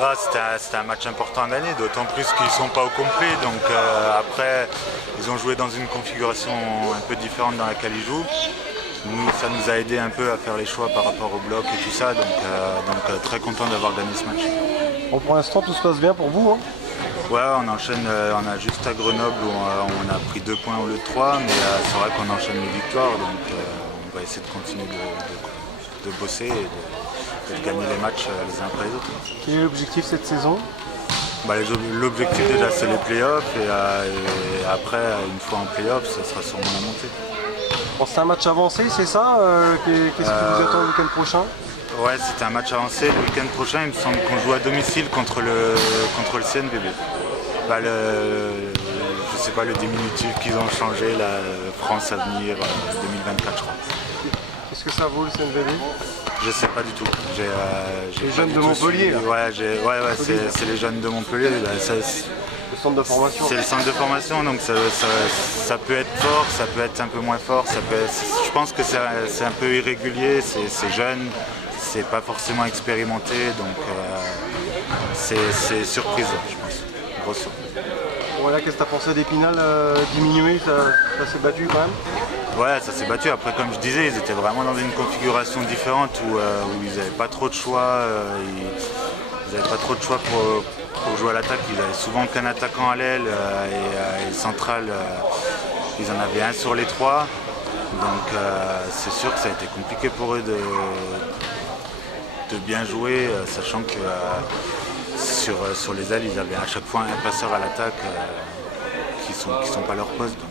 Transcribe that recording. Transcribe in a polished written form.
Ah, c'était un match important à gagner, d'autant plus qu'ils ne sont pas au complet. Donc après, ils ont joué dans une configuration un peu différente dans laquelle ils jouent. Nous, ça nous a aidé un peu à faire les choix par rapport au bloc et tout ça. Donc très content d'avoir gagné ce match. Bon, pour l'instant, tout se passe bien pour vous, hein? Ouais, on enchaîne, on a juste à Grenoble où on a pris 2 points au lieu de 3, mais c'est vrai qu'on enchaîne les victoires. Donc on va essayer de continuer de bosser et de gagner les matchs les uns après les autres. Quel est l'objectif cette saison? L'objectif déjà c'est les playoffs et après une fois en playoffs ça sera sûrement la montée. Bon, c'est un match avancé, c'est ça? Qu'est-ce qui vous attend le week-end prochain? Ouais, c'était un match avancé. Le week-end prochain il me semble qu'on joue à domicile contre le CNBB. Je sais pas le diminutif qu'ils ont changé, la France Avenir 2024 je crois. Qu'est-ce que ça vaut le CNVB? Je sais pas du tout. Les jeunes de Montpellier là. Ouais, c'est les jeunes de Montpellier. Le centre de formation. C'est le centre de formation, donc ça peut être fort, ça peut être un peu moins fort. Je pense que c'est un peu irrégulier, c'est jeune, c'est pas forcément expérimenté, donc c'est surprise, je pense. Grosse surprise. Voilà, qu'est-ce que tu as pensé d'Épinal diminué? Ça s'est battu quand même? Ouais, ça s'est battu. Après, comme je disais, ils étaient vraiment dans une configuration différente où ils n'avaient pas trop de choix. Ils n'avaient pas trop de choix pour jouer à l'attaque. Ils avaient souvent qu'un attaquant à l'aile et central. Ils en avaient un sur les 3. Donc c'est sûr que ça a été compliqué pour eux de bien jouer, sachant que sur les ailes, ils avaient à chaque fois un passeur à l'attaque qui sont pas leur poste. Donc,